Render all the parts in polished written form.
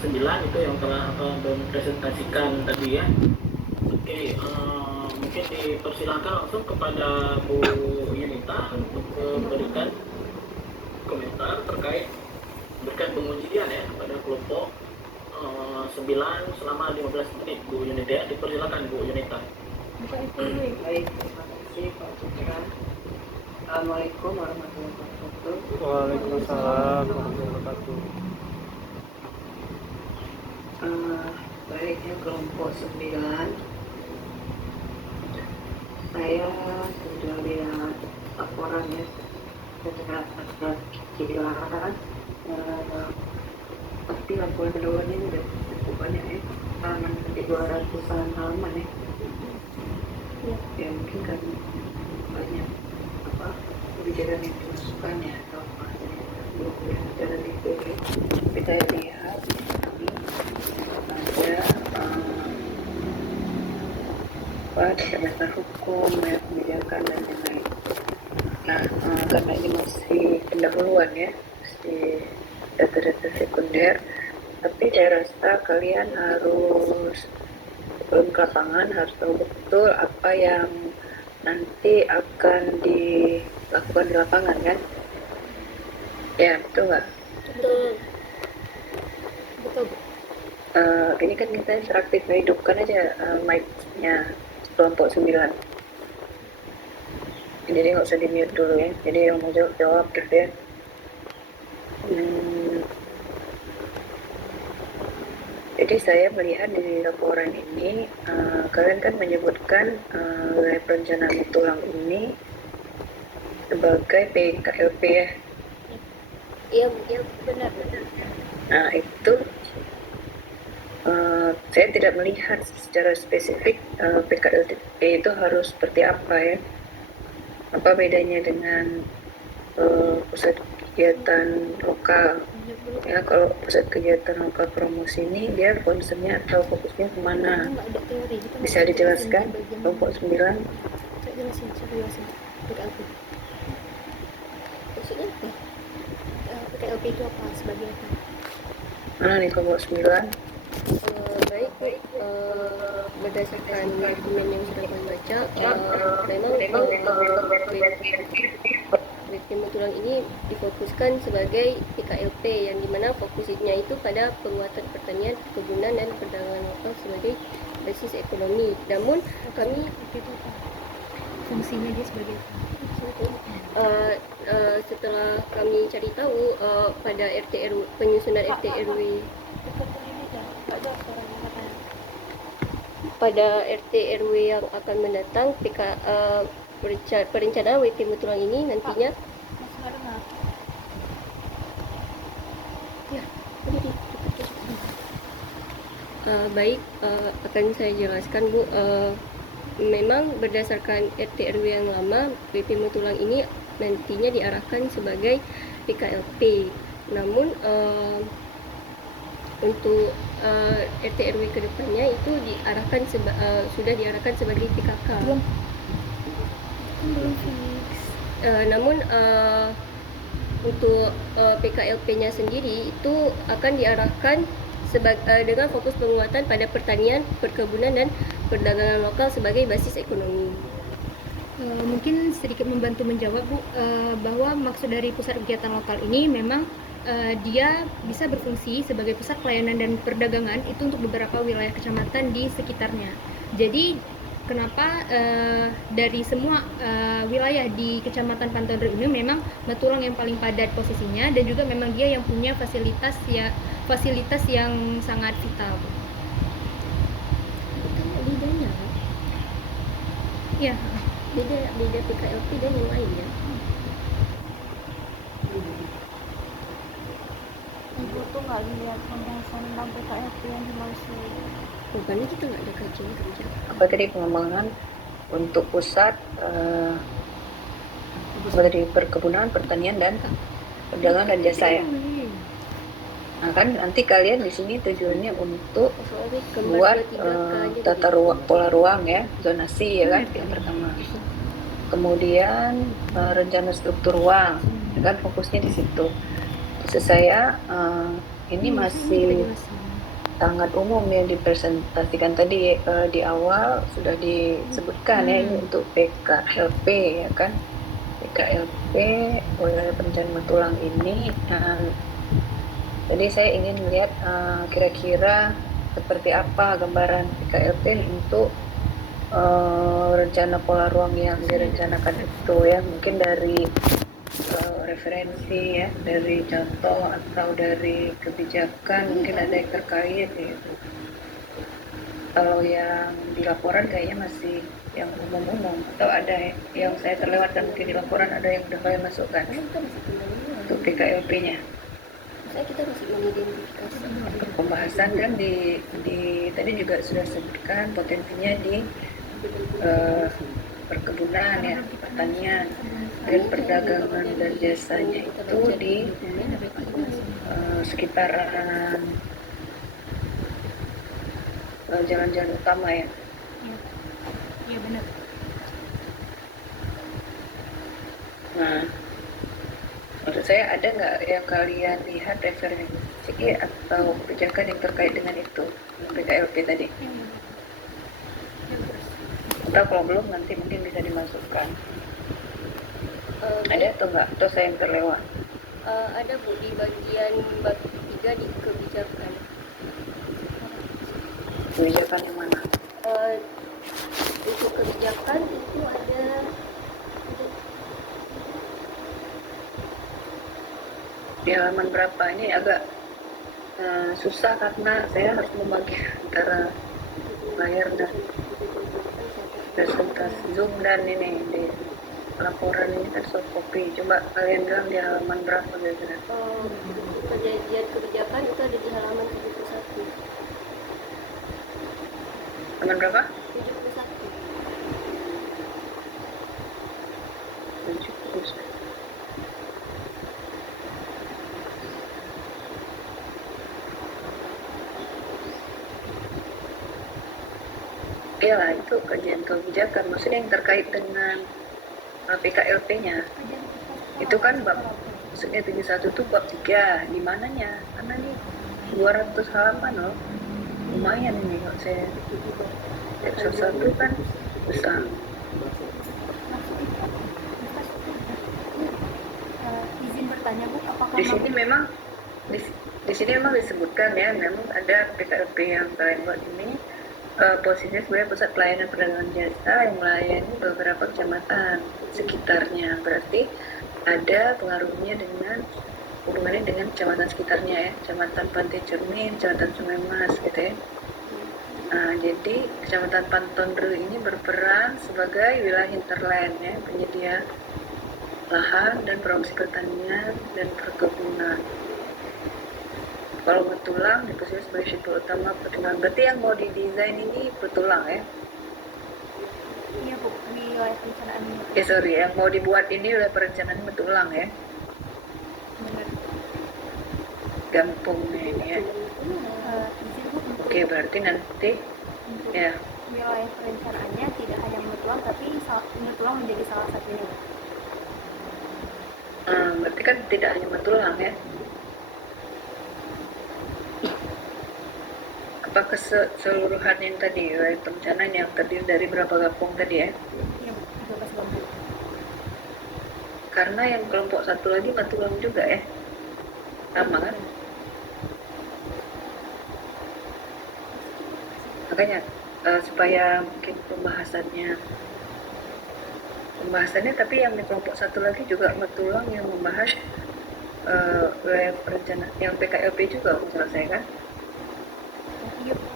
9 itu yang telah Abang presentasikan tadi ya. Oke, mungkin dipersilakan langsung kepada Bu Yunita untuk memberikan komentar terkait pengujian ya kepada kelompok 9 selama 15 menit. Bu Yunita, dipersilakan Bu Yunita. Baik, terima kasih Pak Citra. Assalamualaikum warahmatullahi wabarakatuh. Waalaikumsalam warahmatullahi wabarakatuh. Baik ya, kelompok 9. Saya sudah lihat laporannya secara jelas. Pasti laporan ini udah cukup banyak ya, di 200-an halaman ya. Ya mungkin kan banyak kebijakan yang dimasukkan ya, atau kebijakan itu ya. Tapi saya lihat ada dasar hukum ya, kebijakan dan lain-lain. Nah, karena ini masih pendahuluan ya, masih data-data sekunder, tapi saya rasa kalian harus sebelum ke lapangan harus tahu betul apa yang nanti akan dilakukan di lapangan kan? Ya, betul nggak? Betul. Betul. Ini kan kita interaktif, hidupkan aja mic-nya kelompok 9. Jadi nggak usah di mute dulu ya. Jadi yang mau jawab gitu ya. Jadi saya melihat di laporan ini, kalian kan menyebutkan wilayah perencanaan tulang ini sebagai PKLP ya. Iya, benar. Nah itu saya tidak melihat secara spesifik PKLP itu harus seperti apa ya. Apa bedanya dengan pusat kegiatan lokal? Ya, kalau pusat kegiatan lokal promosi ini dia concernnya atau fokusnya kemana? Bisa dijelaskan kelompok 9? Saya jelasin. PKLP. Maksudnya apa? PKLP itu apa? Sebagai apa? Mana nih kelompok 9? Baik. Berdasarkan dokumen yang sudah kami baca, memang Wetemu Tulang ini difokuskan sebagai PKLP yang dimana fokusnya itu pada penguatan pertanian, perkebunan dan perdagangan lokal sebagai basis ekonomi. Namun kami fungsinya dia sebagai setelah kami cari tahu pada penyusunan RT RW pada RT RW yang akan mendatang, perencanaan Wetemu Tulang ini nantinya akan saya jelaskan Bu. Memang berdasarkan RT RW yang lama, Wetemu Tulang ini nantinya diarahkan sebagai PKLP. Namun untuk RT RW kedepannya itu sudah diarahkan sebagai PKK. Namun untuk PKLP-nya sendiri itu akan diarahkan dengan fokus penguatan pada pertanian, perkebunan dan perdagangan lokal sebagai basis ekonomi. Mungkin sedikit membantu menjawab Bu, bahwa maksud dari pusat kegiatan lokal ini memang dia bisa berfungsi sebagai pusat pelayanan dan perdagangan itu untuk beberapa wilayah kecamatan di sekitarnya. Jadi kenapa dari semua wilayah di Kecamatan Pantodro ini memang Matulang yang paling padat posisinya, dan juga memang dia yang punya fasilitas yang sangat vital. Bedanya ya, beda PKLP dan yang lain ya. Ibu tuh nggak lihat pembahasan tentang PKLP yang dimaksud. Bukannya kita nggak ada kajian kerja. Apa tadi pengembangan untuk pusat dari perkebunan, pertanian dan perdagangan dan jasa ya. Nah kan nanti kalian di sini tujuannya untuk buat tata ruang, pola ruang ya, zonasi ya kan yang pertama. Kemudian rencana struktur ruang, kan fokusnya di situ. Maksud saya ini Ini masih kita jelasin. sangat umum yang dipresentasikan tadi di awal sudah disebutkan ya, ini untuk PKLP ya kan, PKLP wilayah perencanaan tulang ini. Jadi saya ingin melihat kira-kira seperti apa gambaran PKLP untuk rencana pola ruang yang direncanakan itu ya, mungkin dari referensi ya, dari contoh atau dari kebijakan, mungkin ada yang terkait gitu. Kalau yang di laporan kayaknya masih yang umum-umum, atau ada yang saya terlewatkan, mungkin di laporan ada yang udah saya masukkan Karena kita masih pendalaman. untuk PKLP-nya. Saya kita masih mengidentifikasi. Untuk pembahasan kan di tadi juga sudah sebutkan potensinya di perkebunan ya, pertanian, dan perdagangan dan jasanya itu di sekitaran jalan-jalan utama ya. Iya benar. Nah, menurut saya ada nggak yang kalian lihat referensi atau kebijakan yang terkait dengan itu, PKLP tadi? Atau kalau belum nanti mungkin bisa dimasukkan. Ada atau enggak? Atau saya yang terlewat? Ada Bu di bagian bab 3 di kebijakan. Kebijakan yang mana? Untuk kebijakan itu ada Di halaman berapa? Ini agak susah karena saya harus membagi antara layar dan presentasi Zoom dan ini di laporan ini kan soft copy. Coba kalian bilang di halaman berapa kira-kira? kejadian kebijakan itu ada di halaman 71. Halaman berapa? 71. 70. Iya, itu kajian kebijakan, maksudnya yang terkait dengan PKLP-nya. Itu kan bab, maksudnya 71 itu bab 3, di mananya? Karena ini 200 halaman loh, lumayan ini kalau saya lihat satu kan besar. Izin bertanya Bu, apakah Di sini memang di sini memang disebutkan ya, memang ada PKLP yang kalian buat ini posisinya sebagai pusat pelayanan perdagangan jasa yang melayani beberapa kecamatan sekitarnya. Berarti ada pengaruhnya dengan hubungannya dengan kecamatan sekitarnya ya, kecamatan Pantai Cermin, kecamatan Sungai Mas gitu ya. Nah, jadi kecamatan Pantondru ini berperan sebagai wilayah hinterland ya, penyedia lahan dan produksi pertanian dan perkebunan. Kalau Betulang diposisikan sebagai simpul utama pertimbangan. Berarti yang mau didesain ini Betulang ya? iya Bu, wilayah perencanaan ini? Sorry, yang mau dibuat ini wilayah perencanaan Betulang ya? Benar. Gampungnya ini ya. Izin Bu, untuk Oke, berarti nanti ya. wilayah perencanaannya tidak hanya Metulang, tapi Metulang menjadi salah satunya. Berarti kan tidak hanya Betulang ya? Apa keseluruhan yang tadi wilayah perencanaan yang terdiri dari berapa kampung tadi ya? Iya Bu, 13 kampung. Karena yang kelompok satu lagi Betulang juga ya? Sama kan? Makanya supaya mungkin pembahasannya tapi yang di kelompok satu lagi juga Betulang yang membahas wilayah perencanaan yang PKLP juga selesai kan? Iya Bu.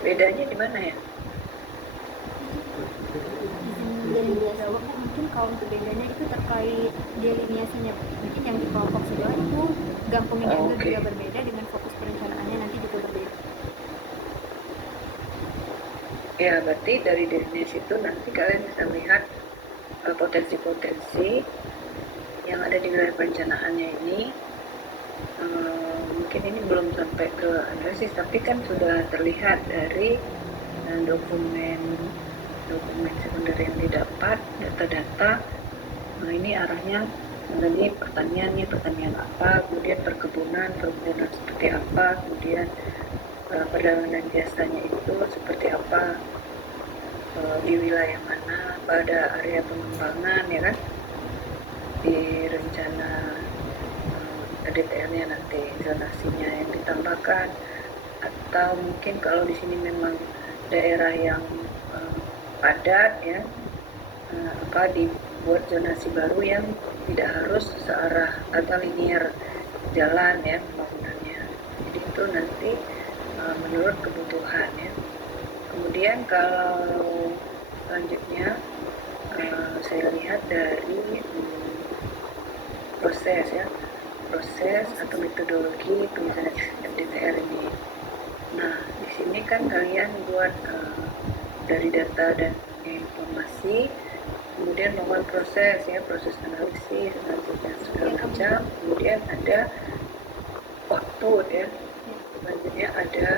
Bedanya di mana ya? Izin jawab Bu, mungkin kalau untuk bedanya itu terkait deliniasinya. Mungkin yang di kelompok sebelah itu gampungnya Oke. juga berbeda, dengan fokus perencanaannya nanti juga berbeda. Ya, berarti dari definisi itu nanti kalian bisa melihat potensi-potensi yang ada di wilayah perencanaannya ini. Mungkin ini belum sampai ke analisis, tapi kan sudah terlihat dari dokumen sekunder yang didapat, data-data Nah, ini arahnya mengenai pertanian apa, kemudian perkebunan seperti apa, kemudian perdagangan jasanya itu seperti apa, di wilayah mana, pada area pengembangan ya kan, di rencana DTR-nya nanti zonasinya yang ditambahkan, atau mungkin kalau di sini memang daerah yang padat ya, dibuat zonasi baru yang tidak harus searah atau linear jalan ya pembangunannya. Jadi itu nanti menurut kebutuhan ya. Kemudian kalau selanjutnya saya lihat dari proses atau metodologi penyusunan DTR ini. Nah, di sini kan kalian buat dari data dan informasi, kemudian melakukan proses analisis dan segala macam, kemudian ada output ya, selanjutnya ada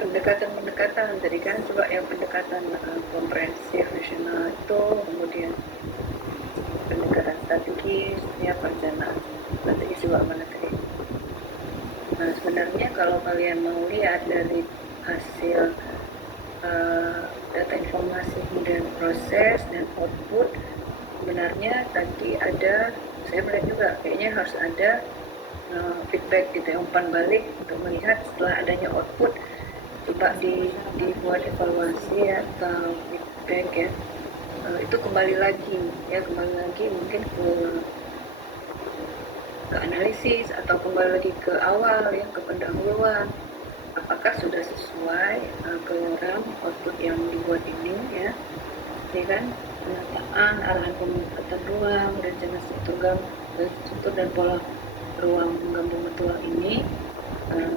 pendekatan tadi kan coba yang pendekatan komprehensif nasional itu, kemudian pendekatan strategis ya, perencanaan strategis juga mana tadi. Nah, sebenarnya kalau kalian mau lihat dari hasil data informasi, kemudian proses dan output, sebenarnya tadi ada, saya melihat juga kayaknya harus ada feedback gitu ya, umpan balik untuk melihat setelah adanya output, coba dibuat evaluasi ya, atau feedback ya, itu kembali lagi mungkin ke analisis atau kembali lagi ke awal ya, ke pendahuluan, apakah sudah sesuai program output yang dibuat ini ya kan, penataan arahan pemanfaatan ruang, rencana struktur dan pola ruang menggabung mutual ini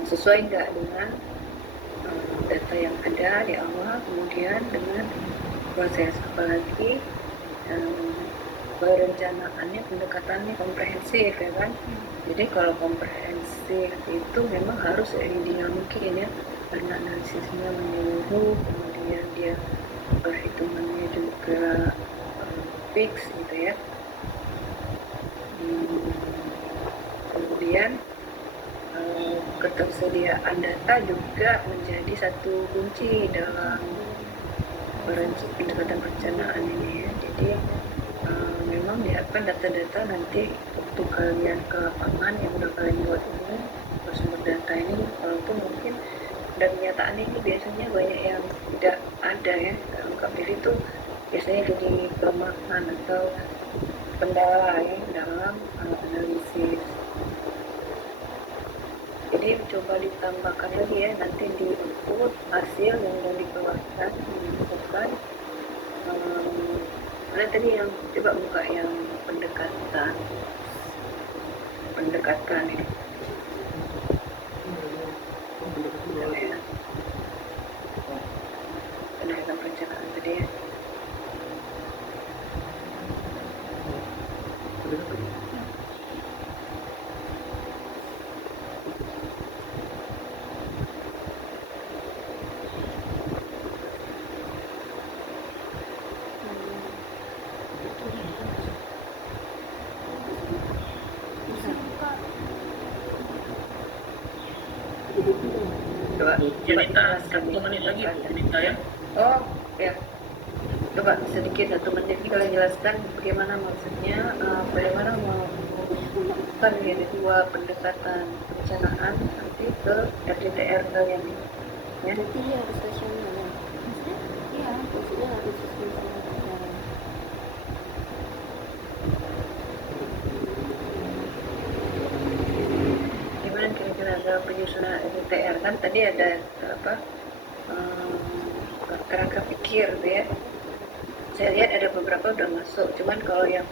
sesuai nggak dengan data yang ada di awal, kemudian dengan proses, apalagi perencanaannya, pendekatannya komprehensif ya kan. Jadi kalau komprehensif itu memang harus ideal mungkin ya, karena analisisnya menyeluruh, kemudian dia perhitungannya juga fix gitu ya. Kemudian ketersediaan data juga menjadi satu kunci dalam pendekatan perencanaan ini ya. Jadi memang diharapkan data-data nanti waktu kalian ke lapangan yang udah kalian buat ini, sumber data ini, walaupun mungkin dan kenyataan ini biasanya banyak yang tidak ada ya, lengkap diri itu biasanya jadi kelemahan atau kendala ya dalam analisis. Jadi coba ditambahkan lagi ya, nanti di input hasil yang sudah dikeluarkan, dibutuhkan. Mana tadi yang coba buka yang pendekatan ini. Ya. Pendekatan perencanaan tadi ya. Cerita 1 menit lagi Bu Nita ya. Oh ya, coba sedikit 1 menit ini kalian jelaskan bagaimana maksudnya, bagaimana melakukan ya dua pendekatan perencanaan nanti ke RDTR kalian ini ya. Berarti dia harus rasional ya. Iya, Maksudnya harus sesuai sama sejarah. Gimana kira-kira dalam penyusunan RDTR kan tadi ada apa, kerangka pikir gitu ya. Saya lihat ada beberapa udah masuk, cuman kalau yang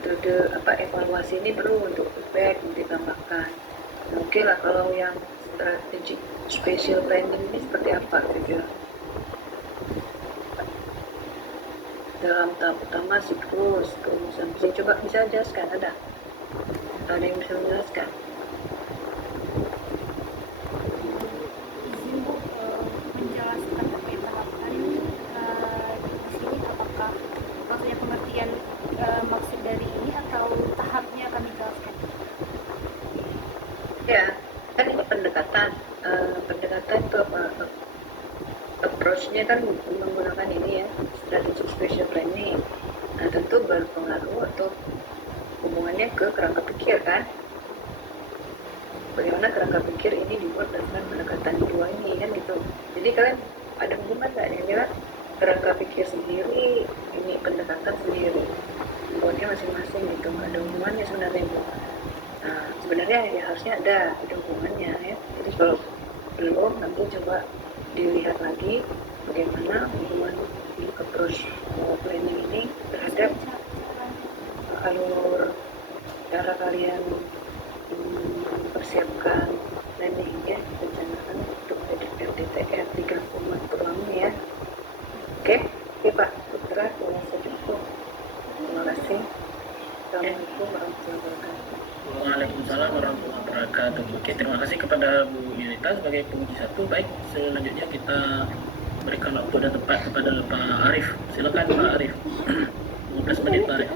metode evaluasi ini perlu untuk feedback ditambahkan. Oke lah, kalau yang strategic spatial planning ini seperti apa kira-kira? Dalam tahap utama siklus keumusan, coba bisa jelaskan, ada yang bisa menjelaskan? izin Bu menjelaskan terkait tahapan di sini, apakah maksudnya pengertian harusnya kan menggunakan ini ya, strategic spatial planning. Nah, tentu berpengaruh atau hubungannya ke kerangka pikir kan. Bagaimana kerangka pikir ini dibuat dengan pendekatan dua ini kan gitu. Jadi kalian ada hubungan nggak yang bilang kerangka pikir sendiri, ini pendekatan sendiri, buatnya masing-masing gitu, nggak ada hubungannya sebenarnya Bu. Nah, sebenarnya ya harusnya ada hubungannya ya. Jadi kalau belum, nanti coba dilihat lagi bagaimana hubungan di approach planning ini terhadap alur cara kalian mempersiapkan planning ya, rencanakan untuk RDTR 3 tulang ya. Oke, Pak Putra, terima cukup. Terima kasih. Assalamualaikum warahmatullahi wabarakatuh. Waalaikumsalam warahmatullahi wabarakatuh. Oke, terima kasih kepada Bu Yunita sebagai penguji 1. Baik, selanjutnya kita berikan waktu dan tempat kepada Pak Arif. Silakan Pak Arif. 15 menit Pak Arif.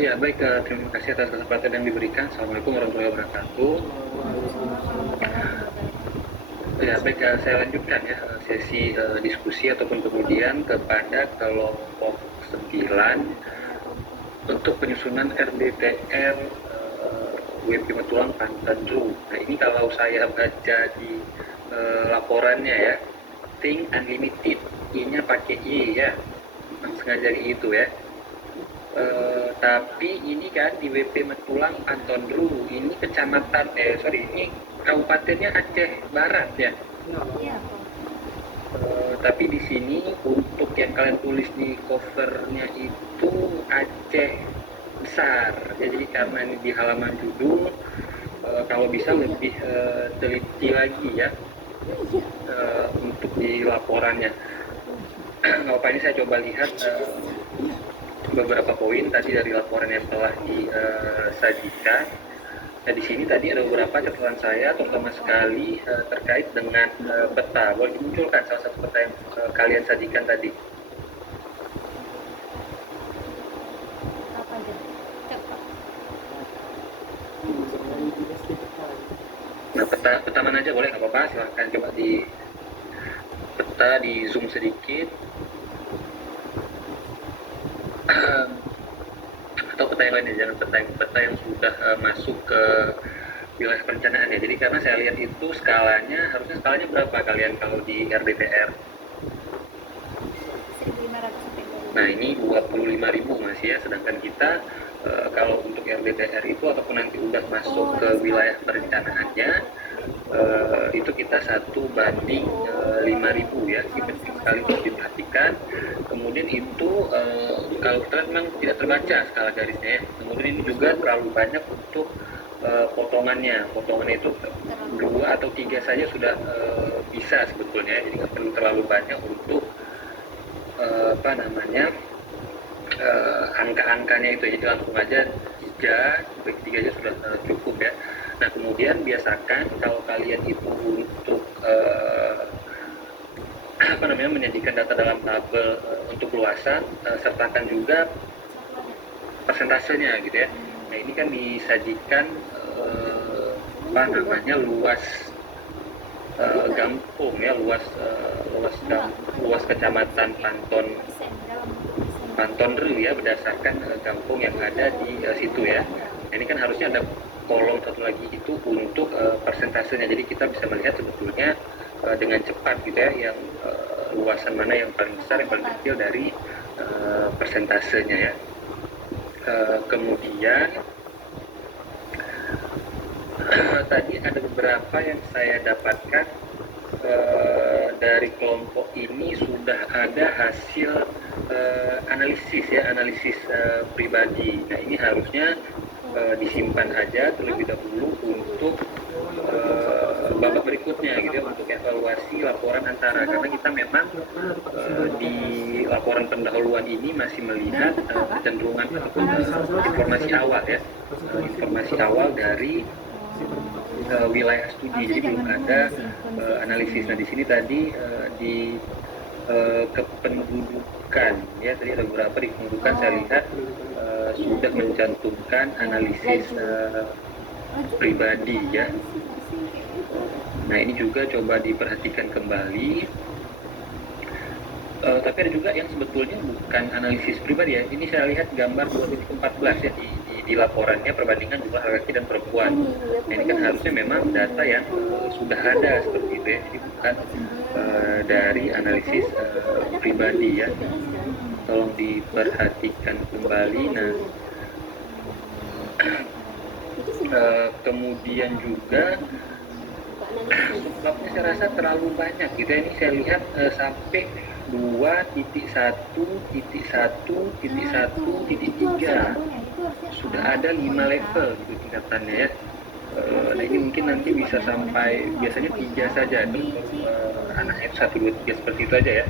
Ya baik, terima kasih atas kesempatan yang diberikan. Assalamualaikum warahmatullahi wabarakatuh. Ya baik, saya lanjutkan ya sesi diskusi ataupun kemudian kepada kelompok 9 untuk penyusunan RDTR WP Metulang Pantandru. Nah ini kalau saya baca di laporannya ya, Think Unlimited, I-nya pakai I ya, sengaja itu ya. Tapi ini kan di WP Metulang Pantandru, ini kecamatan, ini kabupatennya Aceh Barat ya. Iya. Tapi di sini untuk yang kalian tulis di covernya itu Aceh Besar. Jadi karena ini di halaman judul, kalau bisa lebih teliti lagi ya untuk di laporannya. Nggak apa, ini saya coba lihat beberapa poin tadi dari laporan yang telah disajikan. Nah di sini tadi ada beberapa catatan saya, terutama sekali terkait dengan peta. Boleh dimunculkan salah satu peta yang kalian sajikan tadi. Apa aja? Nah peta mana aja boleh, nggak apa-apa, silahkan coba di peta di zoom sedikit. Atau peta yang lain ya, jangan peta yang sudah masuk ke wilayah perencanaan ya. Jadi karena saya lihat itu skalanya, harusnya skalanya berapa kalian kalau di RDTR? 1.500 sampai 2.000. Nah ini 25.000 masih ya, sedangkan kita kalau untuk RDTR itu ataupun nanti udah masuk ke wilayah perencanaannya itu kita 1:5.000 ya. Ini penting sekali untuk diperhatikan. Kemudian itu kalau kita memang tidak terbaca skala garisnya ya. Kemudian ini juga terlalu banyak untuk potongannya itu 2 atau 3 saja sudah bisa sebetulnya, jadi nggak perlu terlalu banyak untuk angka-angkanya itu, jadi langsung aja 3 aja sudah cukup ya. Nah kemudian biasakan kalau kalian itu untuk menyajikan data dalam tabel untuk luasan, sertakan juga persentasenya gitu ya. Nah ini kan disajikan luas Gampung ya, luas kecamatan Pantonru ya, berdasarkan kampung yang ada di situ ya. Nah, ini kan harusnya ada kolom satu lagi itu untuk persentasenya, jadi kita bisa melihat sebetulnya dengan cepat gitu ya, yang luasan mana yang paling besar, yang paling kecil dari persentasenya ya. Kemudian tadi ada beberapa yang saya dapatkan dari kelompok ini sudah ada hasil analisis pribadi. Nah ini harusnya disimpan aja terlebih dahulu untuk babak berikutnya gitu ya, untuk evaluasi laporan antara, karena kita memang di laporan pendahuluan ini masih melihat kecenderungan informasi awal ya, informasi awal dari wilayah studi, jadi belum ada analisis. Nah di sini tadi di kependudukan ya, tadi ada beberapa di kependudukan saya lihat sudah mencantumkan analisis pribadi ya. Nah, ini juga coba diperhatikan kembali. Tapi ada juga yang sebetulnya bukan analisis pribadi ya. Ini saya lihat gambar 2.14 ya di laporannya perbandingan jumlah laki-laki dan perempuan. Nah, ini kan harusnya memang data yang sudah ada seperti itu ya. Jadi bukan dari analisis pribadi ya. Tolong diperhatikan kembali. Nah, kemudian juga sebabnya saya rasa terlalu banyak gitu ya. Ini saya lihat sampai 2.1.1.1.3 sudah ada 5 level gitu tingkatannya ya. Nah, ini mungkin nanti bisa sampai biasanya 3 saja, terus anaknya 1, 2, 3 seperti itu aja ya.